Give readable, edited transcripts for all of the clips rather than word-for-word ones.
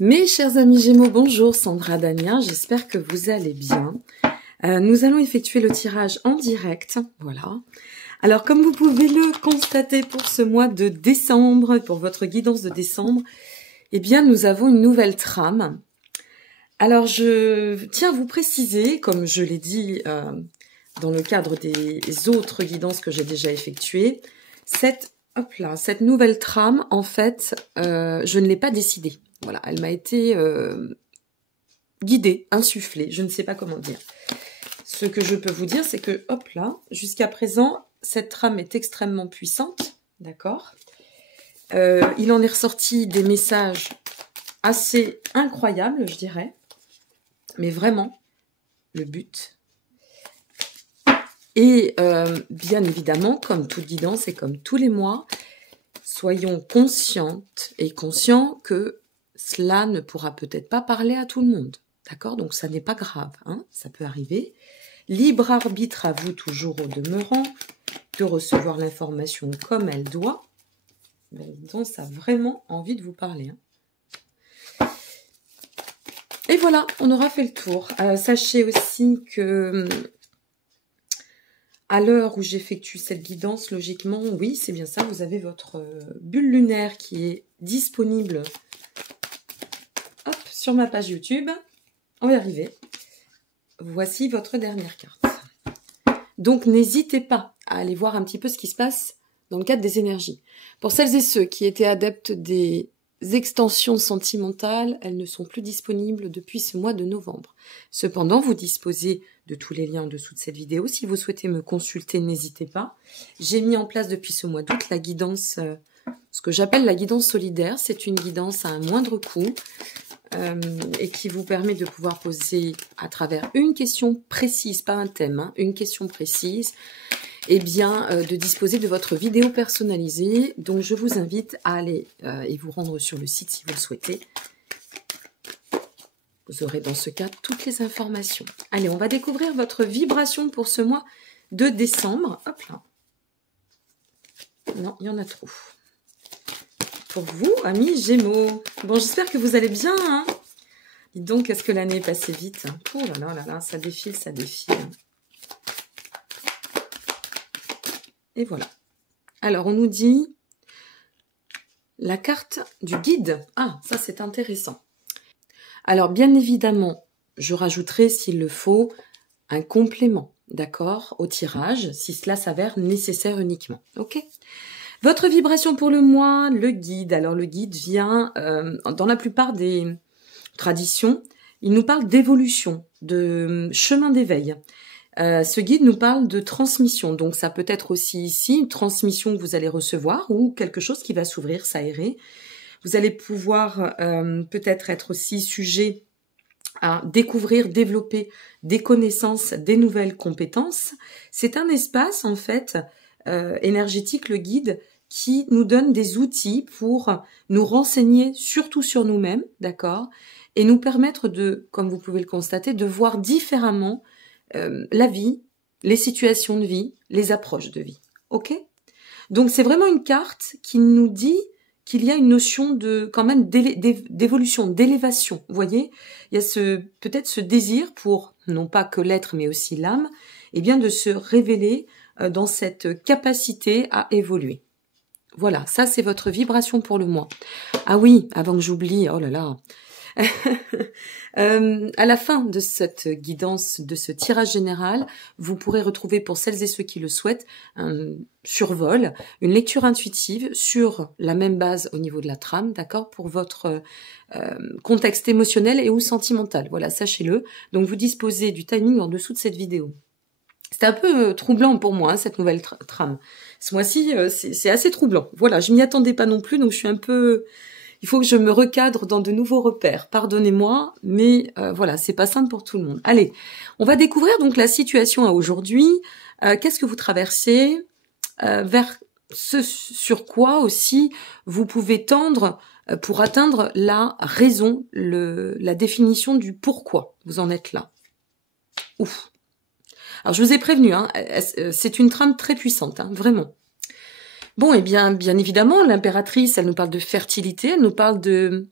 Mes chers amis Gémeaux, bonjour, Sandra Damien, j'espère que vous allez bien. Nous allons effectuer le tirage en direct, voilà. Alors comme vous pouvez le constater pour ce mois de décembre, pour votre guidance de décembre, eh bien nous avons une nouvelle trame. Alors je tiens à vous préciser, comme je l'ai dit dans le cadre des autres guidances que j'ai déjà effectuées, cette nouvelle trame, en fait, je ne l'ai pas décidée. Voilà, elle m'a été guidée, insufflée, je ne sais pas comment dire. Ce que je peux vous dire, c'est que, hop là, jusqu'à présent, cette trame est extrêmement puissante, d'accord. Il en est ressorti des messages assez incroyables, je dirais, mais vraiment, le but. Et bien évidemment, comme toute guidance et comme tous les mois, soyons conscientes et conscients que cela ne pourra peut-être pas parler à tout le monde, d'accord? Donc ça n'est pas grave, hein, ça peut arriver. Libre arbitre à vous toujours au demeurant de recevoir l'information comme elle doit. Mais donc ça a vraiment envie de vous parler. Hein. Et voilà, on aura fait le tour. Sachez aussi que à l'heure où j'effectue cette guidance, logiquement, oui, c'est bien ça, vous avez votre bulle lunaire qui est disponible sur ma page YouTube. On va y arriver. Voici votre dernière carte. Donc, n'hésitez pas à aller voir un petit peu ce qui se passe dans le cadre des énergies. Pour celles et ceux qui étaient adeptes des extensions sentimentales, elles ne sont plus disponibles depuis ce mois de novembre. Cependant, vous disposez de tous les liens en dessous de cette vidéo. Si vous souhaitez me consulter, n'hésitez pas. J'ai mis en place depuis ce mois d'août la guidance, ce que j'appelle la guidance solidaire. C'est une guidance à un moindre coût et qui vous permet de pouvoir poser à travers une question précise, pas un thème, hein, une question précise, et bien de disposer de votre vidéo personnalisée. Donc je vous invite à aller et vous rendre sur le site si vous le souhaitez. Vous aurez dans ce cas toutes les informations. Allez, on va découvrir votre vibration pour ce mois de décembre. Hop là. Non, il y en a trop. Pour vous, amis Gémeaux. Bon, j'espère que vous allez bien. Hein. Dites donc, est-ce que l'année est passée vite? Oh là là là là, ça défile, ça défile. Et voilà. Alors, on nous dit la carte du guide. Ah, ça c'est intéressant. Alors, bien évidemment, je rajouterai, s'il le faut, un complément, d'accord, au tirage, si cela s'avère nécessaire uniquement. Ok ? Votre vibration pour le mois, le guide. Alors, le guide vient, dans la plupart des traditions, il nous parle d'évolution, de chemin d'éveil. Ce guide nous parle de transmission, donc ça peut être aussi ici une transmission que vous allez recevoir ou quelque chose qui va s'ouvrir, s'aérer. Vous allez pouvoir peut-être être aussi sujet à découvrir, développer des connaissances, des nouvelles compétences. C'est un espace en fait énergétique, le guide, qui nous donne des outils pour nous renseigner surtout sur nous-mêmes, d'accord, et nous permettre de, comme vous pouvez le constater, de voir différemment la vie, les situations de vie, les approches de vie. Ok ? Donc c'est vraiment une carte qui nous dit qu'il y a une notion de quand même d'évolution, d'élévation. Vous voyez ? Il y a peut-être ce désir pour, non pas que l'être, mais aussi l'âme, eh bien de se révéler dans cette capacité à évoluer. Voilà, ça c'est votre vibration pour le mois. Ah oui, avant que j'oublie, oh là là. À la fin de cette guidance, de ce tirage général, vous pourrez retrouver, pour celles et ceux qui le souhaitent, un survol, une lecture intuitive sur la même base au niveau de la trame, d'accord, pour votre contexte émotionnel et ou sentimental. Voilà, sachez-le. Donc vous disposez du timing en dessous de cette vidéo. C'est un peu troublant pour moi, hein, cette nouvelle trame. Ce mois-ci, c'est assez troublant. Voilà, je m'y attendais pas non plus, donc je suis un peu... Il faut que je me recadre dans de nouveaux repères. Pardonnez-moi, mais voilà, c'est pas simple pour tout le monde. Allez, on va découvrir donc la situation à aujourd'hui. Qu'est-ce que vous traversez vers ce sur quoi aussi vous pouvez tendre pour atteindre la raison, la définition du pourquoi vous en êtes là. Ouf. Alors je vous ai prévenu, hein, c'est une trame très puissante, hein, vraiment. Bon, eh bien évidemment, l'impératrice, elle nous parle de fertilité, elle nous parle de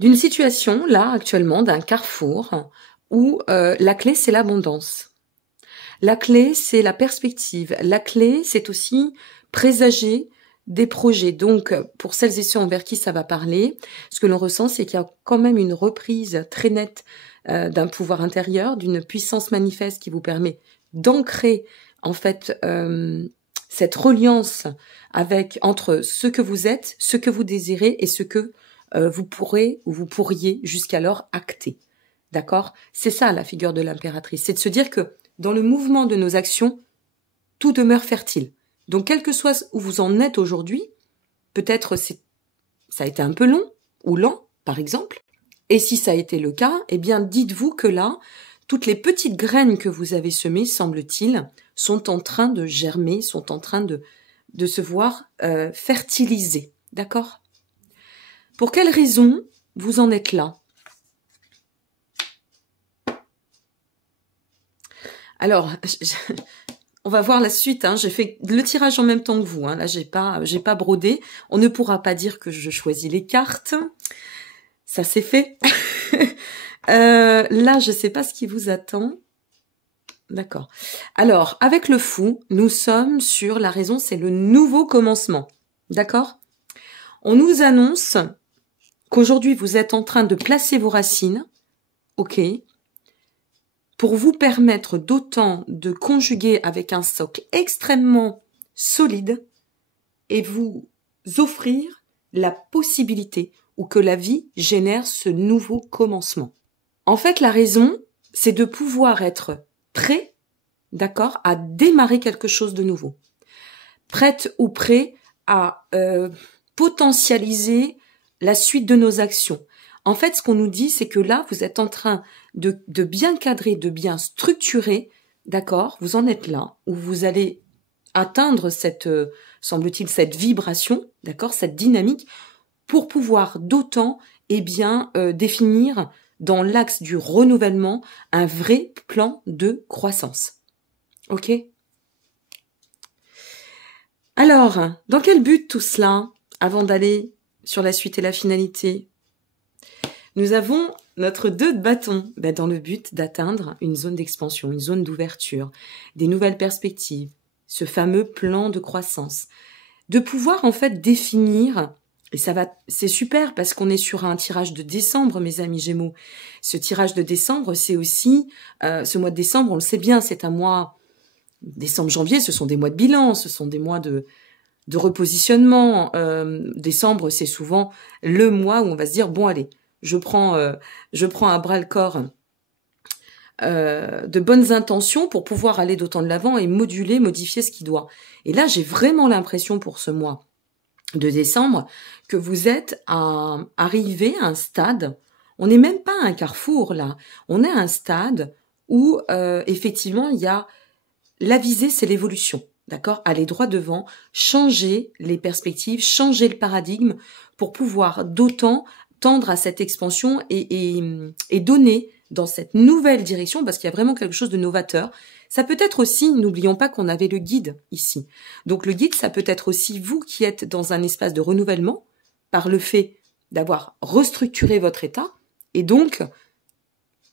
d'une situation, là, actuellement, d'un carrefour, où la clé, c'est l'abondance. La clé, c'est la perspective. La clé, c'est aussi présager des projets. Donc, pour celles et ceux envers qui ça va parler, ce que l'on ressent, c'est qu'il y a quand même une reprise très nette d'un pouvoir intérieur, d'une puissance manifeste qui vous permet d'ancrer, en fait, cette reliance entre ce que vous êtes, ce que vous désirez et ce que vous pourrez ou vous pourriez jusqu'alors acter. D'accord? C'est ça la figure de l'impératrice. C'est de se dire que dans le mouvement de nos actions, tout demeure fertile. Donc, quel que soit où vous en êtes aujourd'hui, peut-être ça a été un peu long ou lent, par exemple. Et si ça a été le cas, eh bien, dites-vous que là, toutes les petites graines que vous avez semées, semble-t-il, sont en train de germer, sont en train de se voir fertiliser. D'accord? Pour quelles raisons vous en êtes là? Alors, on va voir la suite. Hein. J'ai fait le tirage en même temps que vous. Hein. Là, j'ai pas brodé. On ne pourra pas dire que je choisis les cartes. Ça c'est fait. Là, je sais pas ce qui vous attend. D'accord. Alors, avec le fou, nous sommes sur la raison, c'est le nouveau commencement. D'accord? On nous annonce qu'aujourd'hui, vous êtes en train de placer vos racines. Ok. Pour vous permettre d'autant de conjuguer avec un socle extrêmement solide et vous offrir la possibilité ou que la vie génère ce nouveau commencement. En fait, la raison, c'est de pouvoir être prêt, d'accord, à démarrer quelque chose de nouveau. Prête ou prêt à potentialiser la suite de nos actions. En fait, ce qu'on nous dit, c'est que là, vous êtes en train de bien cadrer, de bien structurer, d'accord? Vous en êtes là, où vous allez atteindre semble-t-il, cette vibration, d'accord? Cette dynamique, pour pouvoir d'autant, définir dans l'axe du renouvellement un vrai plan de croissance. Ok? Alors, dans quel but tout cela, avant d'aller sur la suite et la finalité? Nous avons notre 2 de bâton, dans le but d'atteindre une zone d'expansion, une zone d'ouverture, des nouvelles perspectives, ce fameux plan de croissance. De pouvoir en fait définir, et c'est super parce qu'on est sur un tirage de décembre, mes amis Gémeaux. Ce tirage de décembre, c'est aussi, ce mois de décembre, on le sait bien, c'est un mois, décembre, janvier, ce sont des mois de bilan, ce sont des mois de repositionnement. Décembre, c'est souvent le mois où on va se dire, bon allez, je prends à bras le corps de bonnes intentions pour pouvoir aller d'autant de l'avant et modifier ce qui doit. Et là, j'ai vraiment l'impression pour ce mois de décembre que vous êtes arrivé à un stade, on n'est même pas à un carrefour là, on est à un stade où effectivement il y a la visée, c'est l'évolution. D'accord? Aller droit devant, changer les perspectives, changer le paradigme pour pouvoir d'autant tendre à cette expansion et donner dans cette nouvelle direction, parce qu'il y a vraiment quelque chose de novateur. Ça peut être aussi, n'oublions pas qu'on avait le guide ici. Donc le guide, ça peut être aussi vous qui êtes dans un espace de renouvellement par le fait d'avoir restructuré votre état et donc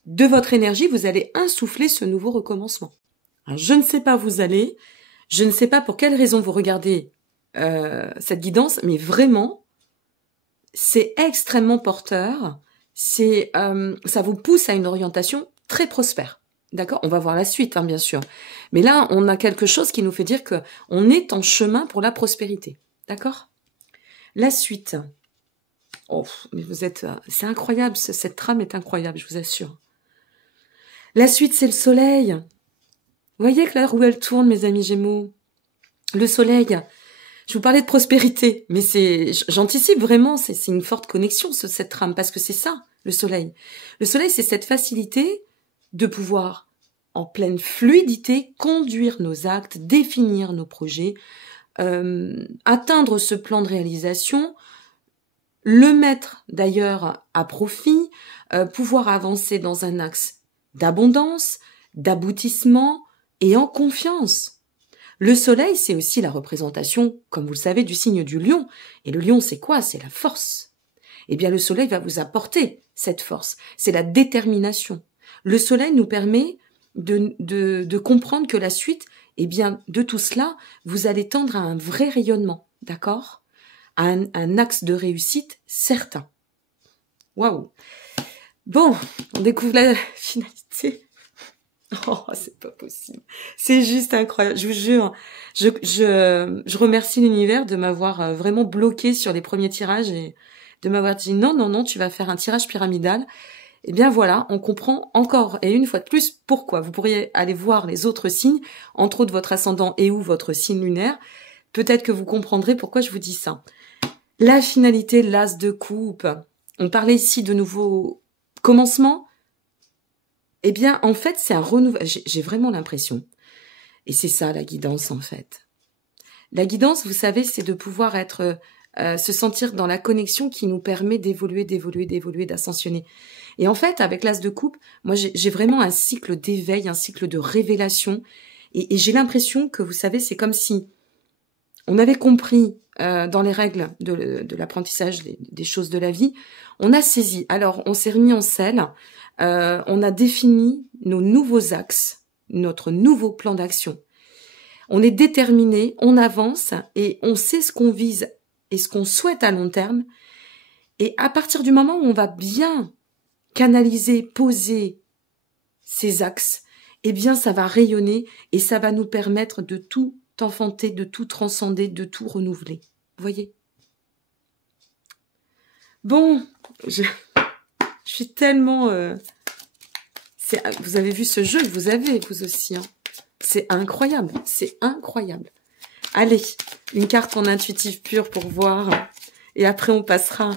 de votre énergie, vous allez insuffler ce nouveau recommencement. Alors, je ne sais pas où vous allez, je ne sais pas pour quelle raison vous regardez cette guidance, mais vraiment, c'est extrêmement porteur, ça vous pousse à une orientation très prospère. D'accord? On va voir la suite, hein, bien sûr. Mais là, on a quelque chose qui nous fait dire que on est en chemin pour la prospérité. D'accord? La suite. Oh, mais c'est incroyable, cette trame est incroyable, je vous assure. La suite, c'est le soleil. Vous voyez que l'heure où elle tourne, mes amis Gémeaux, le soleil. Je vous parlais de prospérité, mais j'anticipe vraiment, c'est une forte connexion, cette trame, parce que c'est ça, le soleil. Le soleil, c'est cette facilité de pouvoir, en pleine fluidité, conduire nos actes, définir nos projets, atteindre ce plan de réalisation, le mettre d'ailleurs à profit, pouvoir avancer dans un axe d'abondance, d'aboutissement et en confiance. Le soleil, c'est aussi la représentation, comme vous le savez, du signe du lion. Et le lion, c'est quoi? C'est la force. eh bien le soleil va vous apporter cette force. C'est la détermination. Le soleil nous permet de comprendre que la suite, eh bien, de tout cela, vous allez tendre à un vrai rayonnement, d'accord? À un axe de réussite certain. Waouh! Bon, on découvre la finalité. Oh, c'est pas possible. C'est juste incroyable. Je vous jure, je remercie l'univers de m'avoir vraiment bloqué sur les premiers tirages et de m'avoir dit non, non, non, tu vas faire un tirage pyramidal. Eh bien voilà, on comprend encore et une fois de plus pourquoi. Vous pourriez aller voir les autres signes, entre autres votre ascendant et ou votre signe lunaire. Peut-être que vous comprendrez pourquoi je vous dis ça. La finalité, l'as de coupe. On parlait ici de nouveaux commencements. Eh bien, en fait, c'est un renouvellement. J'ai vraiment l'impression. Et c'est ça, la guidance, en fait. La guidance, vous savez, c'est de pouvoir être, se sentir dans la connexion qui nous permet d'évoluer, d'ascensionner. Et en fait, avec l'as de coupe, moi, j'ai vraiment un cycle d'éveil, un cycle de révélation. Et j'ai l'impression que, vous savez, c'est comme si on avait compris dans les règles de l'apprentissage des choses de la vie, on a saisi. Alors, on s'est remis en selle, on a défini nos nouveaux axes, notre nouveau plan d'action. On est déterminé, on avance et on sait ce qu'on vise et ce qu'on souhaite à long terme. Et à partir du moment où on va bien canaliser, poser ces axes, eh bien, ça va rayonner et ça va nous permettre de tout enfanter, de tout transcender, de tout renouveler. Vous voyez? Bon, je suis tellement... vous avez vu ce jeu, vous avez, vous aussi. Hein. C'est incroyable, c'est incroyable. Allez, une carte en intuitif pur pour voir. Et après, on passera,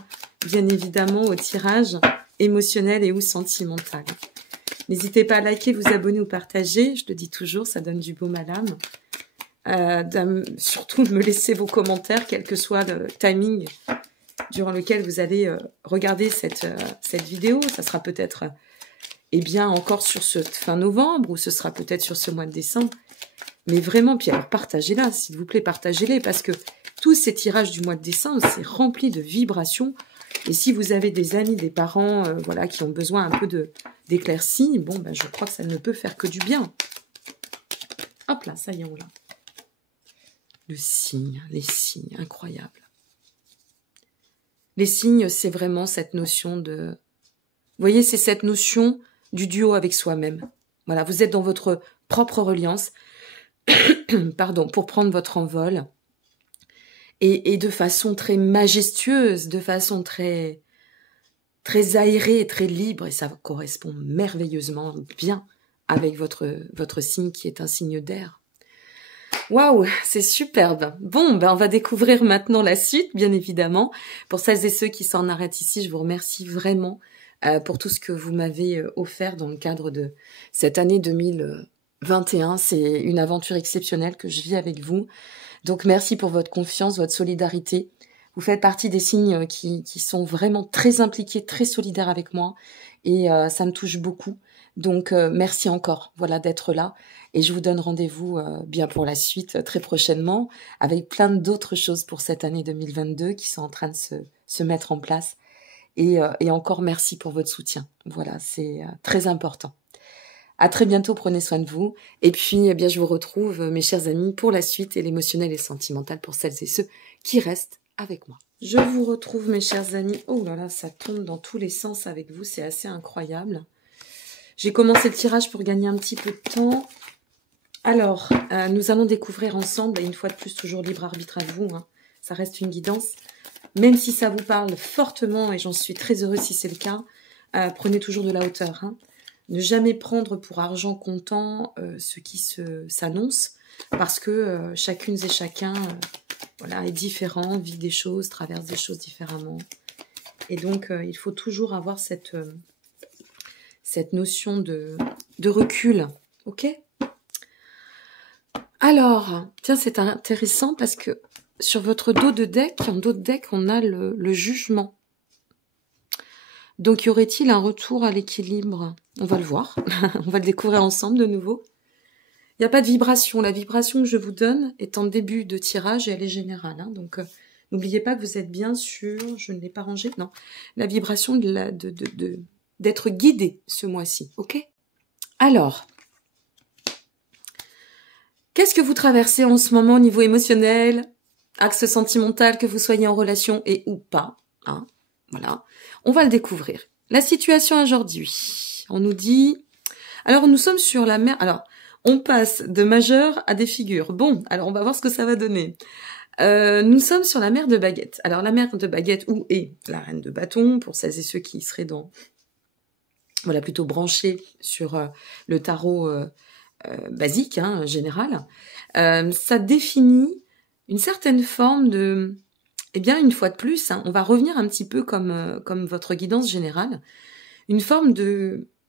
bien évidemment, au tirage émotionnel et ou sentimental. N'hésitez pas à liker, vous abonner ou partager. Je le dis toujours, ça donne du baume à l'âme. Surtout me laisser vos commentaires, quel que soit le timing durant lequel vous allez regarder cette vidéo. Ça sera peut-être bien encore sur ce fin novembre ou ce sera peut-être sur ce mois de décembre. Mais vraiment, puis alors partagez-la, s'il vous plaît, partagez-les parce que tous ces tirages du mois de décembre, c'est rempli de vibrations. Et si vous avez des amis, des parents voilà, qui ont besoin un peu d'éclaircie, bon, ben, je crois que ça ne peut faire que du bien. Hop là, ça y est, on l'a. Le signe, les signes, incroyable. Les signes, c'est vraiment cette notion de... Vous voyez, c'est cette notion du duo avec soi-même. Voilà, vous êtes dans votre propre reliance, pardon, pour prendre votre envol. Et de façon très majestueuse, de façon très aérée, très libre. Et ça correspond merveilleusement bien avec votre signe qui est un signe d'air. Waouh, c'est superbe. Bon, ben on va découvrir maintenant la suite, bien évidemment. Pour celles et ceux qui s'en arrêtent ici, je vous remercie vraiment pour tout ce que vous m'avez offert dans le cadre de cette année 2021. C'est une aventure exceptionnelle que je vis avec vous. Donc merci pour votre confiance, votre solidarité. Vous faites partie des signes qui sont vraiment très impliqués, très solidaires avec moi. Et ça me touche beaucoup. Donc merci encore, voilà, d'être là. Et je vous donne rendez-vous bien pour la suite très prochainement avec plein d'autres choses pour cette année 2022 qui sont en train de se mettre en place. Et encore merci pour votre soutien. Voilà, c'est très important. À très bientôt, prenez soin de vous. Et puis, eh bien, je vous retrouve, mes chers amis, pour la suite et l'émotionnel et le sentimental pour celles et ceux qui restent avec moi. Je vous retrouve, mes chers amis. Oh là là, ça tombe dans tous les sens avec vous, c'est assez incroyable. J'ai commencé le tirage pour gagner un petit peu de temps. Alors, nous allons découvrir ensemble, et une fois de plus, toujours libre arbitre à vous, hein, ça reste une guidance. Même si ça vous parle fortement, et j'en suis très heureuse si c'est le cas, prenez toujours de la hauteur. Hein. Ne jamais prendre pour argent comptant ce qui s'annonce, parce que chacune et chacun voilà, est différent, vit des choses, traverse des choses différemment. Et donc, il faut toujours avoir cette notion de recul. Ok ? Alors, tiens, c'est intéressant parce que sur votre dos de deck, en dos de deck, on a le jugement. Donc, y aurait-il un retour à l'équilibre? On va le voir. On va le découvrir ensemble de nouveau. Il n'y a pas de vibration. La vibration que je vous donne est en début de tirage et elle est générale. Hein. Donc, N'oubliez pas que vous êtes bien sur, je ne l'ai pas rangé, non, la vibration d'être guidé ce mois-ci, ok? Alors, qu'est-ce que vous traversez en ce moment au niveau émotionnel, axe sentimental, que vous soyez en relation et ou pas, hein? Voilà, on va le découvrir. La situation aujourd'hui, on nous dit... Alors, nous sommes sur la mer... Alors, on passe de majeur à des figures. Bon, alors on va voir ce que ça va donner. Nous sommes sur la mer de baguette. Alors, la mer de baguette, où est la reine de bâton, pour celles et ceux qui seraient voilà, plutôt branchés sur le tarot basique, hein, général. Ça définit une certaine forme de... Eh bien, une fois de plus, hein, on va revenir un petit peu comme votre guidance générale, une forme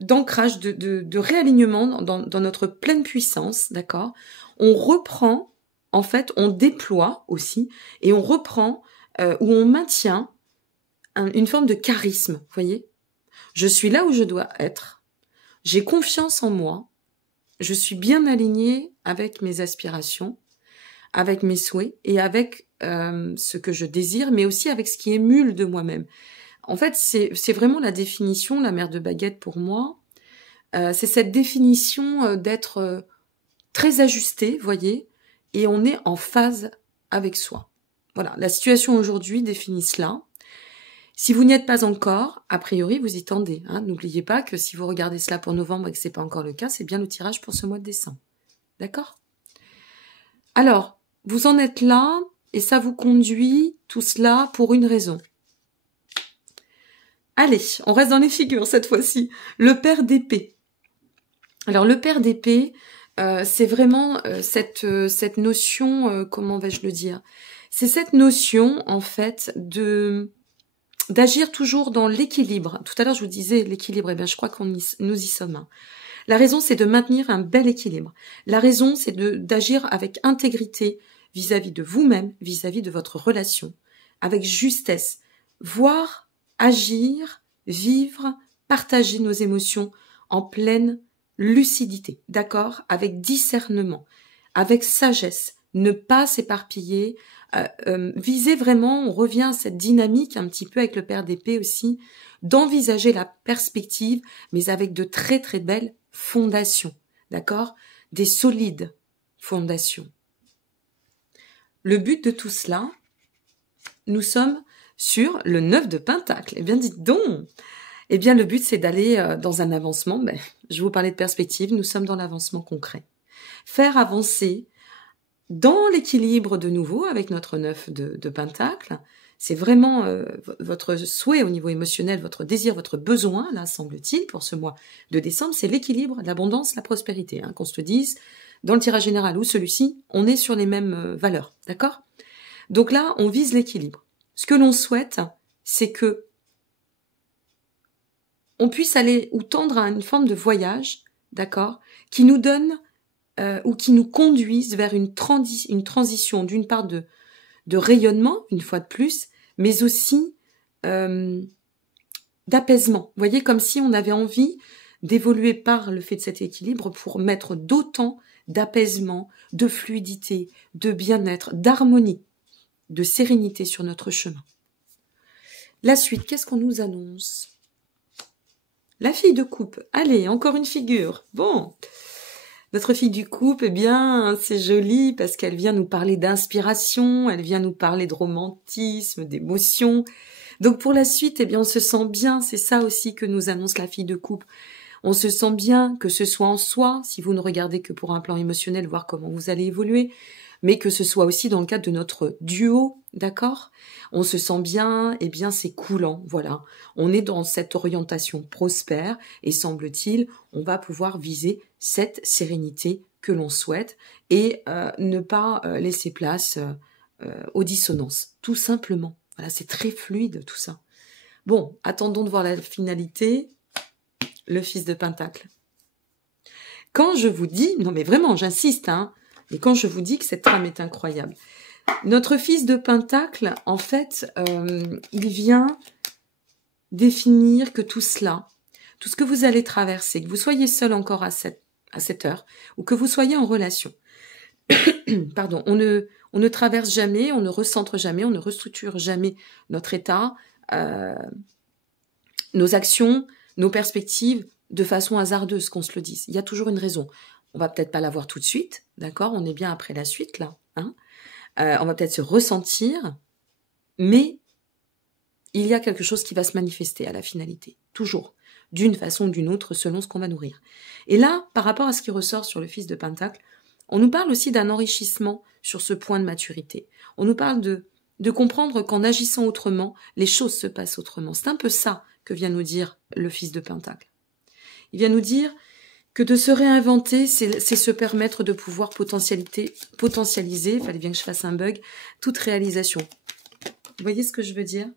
d'ancrage, de réalignement dans notre pleine puissance, d'accord? On reprend, en fait, on déploie aussi, et on reprend, ou on maintient une forme de charisme, vous voyez? Je suis là où je dois être, j'ai confiance en moi, je suis bien alignée avec mes aspirations, avec mes souhaits et avec ce que je désire, mais aussi avec ce qui émule de moi-même. En fait, c'est vraiment la définition, la mère de baguette pour moi. C'est cette définition d'être très ajusté, voyez, et on est en phase avec soi. Voilà, la situation aujourd'hui définit cela. Si vous n'y êtes pas encore, a priori, vous y tendez. Hein. N'oubliez pas que si vous regardez cela pour novembre et que ce n'est pas encore le cas, c'est bien le tirage pour ce mois de décembre. D'accord? Alors, vous en êtes là, et ça vous conduit, tout cela, pour une raison. Allez, on reste dans les figures cette fois-ci. Le père d'épée. Alors, le père d'épée, c'est vraiment cette notion, comment vais-je le dire? C'est cette notion, en fait, d'agir toujours dans l'équilibre. Tout à l'heure, je vous disais l'équilibre, et bien, je crois nous y sommes. Hein. La raison, c'est de maintenir un bel équilibre. La raison, c'est d'agir avec intégrité vis-à-vis de vous-même, vis-à-vis de votre relation, avec justesse, voire agir, vivre, partager nos émotions en pleine lucidité, d'accord? Avec discernement, avec sagesse, ne pas s'éparpiller, viser vraiment, on revient à cette dynamique un petit peu avec le père d'épée aussi, d'envisager la perspective, mais avec de très très belles fondations, d'accord? Des solides fondations. Le but de tout cela, nous sommes sur le 9 de Pentacle. Eh bien, dites donc! Eh bien, le but, c'est d'aller dans un avancement. Ben, je vous parlais de perspective, nous sommes dans l'avancement concret. Faire avancer dans l'équilibre de nouveau avec notre 9 de Pentacle. C'est vraiment votre souhait au niveau émotionnel, votre désir, votre besoin, là, semble-t-il, pour ce mois de décembre, c'est l'équilibre, l'abondance, la prospérité. Hein, qu'on se le dise, dans le tirage général ou celui-ci, on est sur les mêmes valeurs, d'accord? Donc là, on vise l'équilibre. Ce que l'on souhaite, c'est que on puisse aller ou tendre à une forme de voyage, d'accord, qui nous donne ou qui nous conduise vers une transition d'une part de rayonnement, une fois de plus, mais aussi d'apaisement. Vous voyez, comme si on avait envie d'évoluer par le fait de cet équilibre pour mettre d'autant d'apaisement, de fluidité, de bien-être, d'harmonie, de sérénité sur notre chemin. La suite, qu'est-ce qu'on nous annonce? La fille de coupe. Allez, encore une figure. Bon, notre fille du couple, eh bien, c'est joli parce qu'elle vient nous parler d'inspiration, elle vient nous parler de romantisme, d'émotion. Donc pour la suite, eh bien, on se sent bien. C'est ça aussi que nous annonce la fille de couple. On se sent bien, que ce soit en soi, si vous ne regardez que pour un plan émotionnel, voir comment vous allez évoluer, mais que ce soit aussi dans le cadre de notre duo, d'accord? On se sent bien, eh bien c'est coulant, voilà. On est dans cette orientation prospère et semble-t-il, on va pouvoir viser cette sérénité que l'on souhaite et ne pas laisser place aux dissonances, tout simplement. Voilà, c'est très fluide tout ça. Bon, attendons de voir la finalité. Le fils de Pentacle. Quand je vous dis, non mais vraiment, j'insiste, hein, et quand je vous dis que cette trame est incroyable, notre fils de Pentacle, en fait, il vient définir que tout cela, tout ce que vous allez traverser, que vous soyez seul encore à cette heure, ou que vous soyez en relation, pardon, on On ne traverse jamais, on ne recentre jamais, on ne restructure jamais notre état, nos actions, nos perspectives de façon hasardeuse, qu'on se le dise. Il y a toujours une raison. On va peut-être pas la voir tout de suite, d'accord? On est bien après la suite, là. Hein, on va peut-être se ressentir, mais il y a quelque chose qui va se manifester à la finalité. Toujours. D'une façon ou d'une autre, selon ce qu'on va nourrir. Et là, par rapport à ce qui ressort sur le fils de Pentacle, on nous parle aussi d'un enrichissement sur ce point de maturité. On nous parle de comprendre qu'en agissant autrement, les choses se passent autrement. C'est un peu ça que vient nous dire le fils de Pentacle. Il vient nous dire que de se réinventer, c'est se permettre de pouvoir potentialiser, il fallait bien que je fasse un bug, toute réalisation. Vous voyez ce que je veux dire?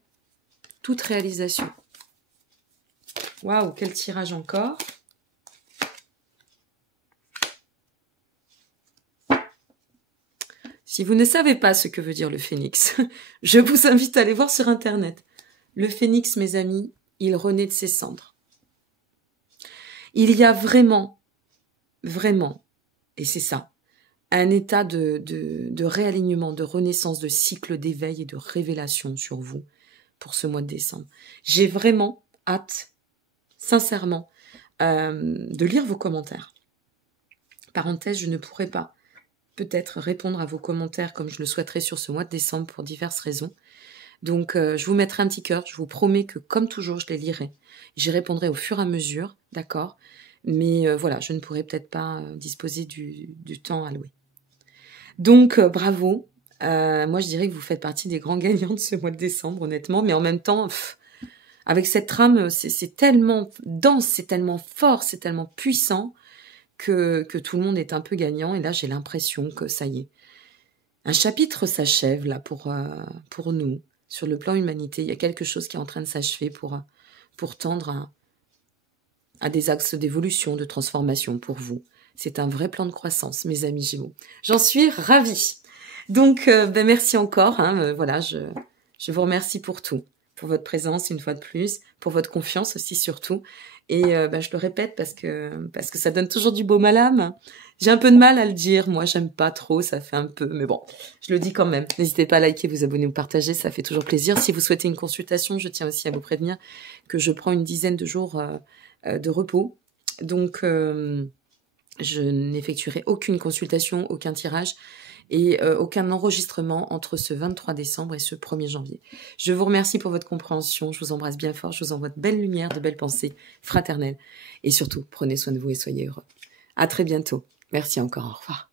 Toute réalisation. Waouh, quel tirage encore. Si vous ne savez pas ce que veut dire le phénix, je vous invite à aller voir sur Internet. Le phénix, mes amis, il renaît de ses cendres. Il y a vraiment, et c'est ça, un état de réalignement, de renaissance, de cycle d'éveil et de révélation sur vous pour ce mois de décembre. J'ai vraiment hâte, sincèrement, de lire vos commentaires. Parenthèse, je ne pourrai pas peut-être répondre à vos commentaires comme je le souhaiterais sur ce mois de décembre pour diverses raisons. Donc, je vous mettrai un petit cœur. Je vous promets que, comme toujours, je les lirai. J'y répondrai au fur et à mesure, d'accord? Mais voilà, je ne pourrai peut-être pas disposer du temps alloué. Donc, bravo. Moi, je dirais que vous faites partie des grands gagnants de ce mois de décembre, honnêtement. Mais en même temps, avec cette trame, c'est tellement dense, c'est tellement fort, c'est tellement puissant que tout le monde est un peu gagnant. Et là, j'ai l'impression que ça y est. Un chapitre s'achève là pour nous. Sur le plan humanité, il y a quelque chose qui est en train de s'achever pour tendre à des axes d'évolution, de transformation pour vous. C'est un vrai plan de croissance, mes amis Gémeaux. J'en suis ravie. Donc, merci encore. Voilà, je vous remercie pour tout. Pour votre présence une fois de plus, pour votre confiance aussi surtout. Et je le répète parce que ça donne toujours du baume à l'âme. J'ai un peu de mal à le dire, moi j'aime pas trop, ça fait un peu, mais bon, je le dis quand même. N'hésitez pas à liker, vous abonner ou partager, ça fait toujours plaisir. Si vous souhaitez une consultation, je tiens aussi à vous prévenir que je prends une dizaine de jours de repos. Donc je n'effectuerai aucune consultation, aucun tirage et aucun enregistrement entre ce 23 décembre et ce 1er janvier. Je vous remercie pour votre compréhension, je vous embrasse bien fort, je vous envoie de belles lumières, de belles pensées fraternelles et surtout, prenez soin de vous et soyez heureux. À très bientôt. Merci encore, au revoir.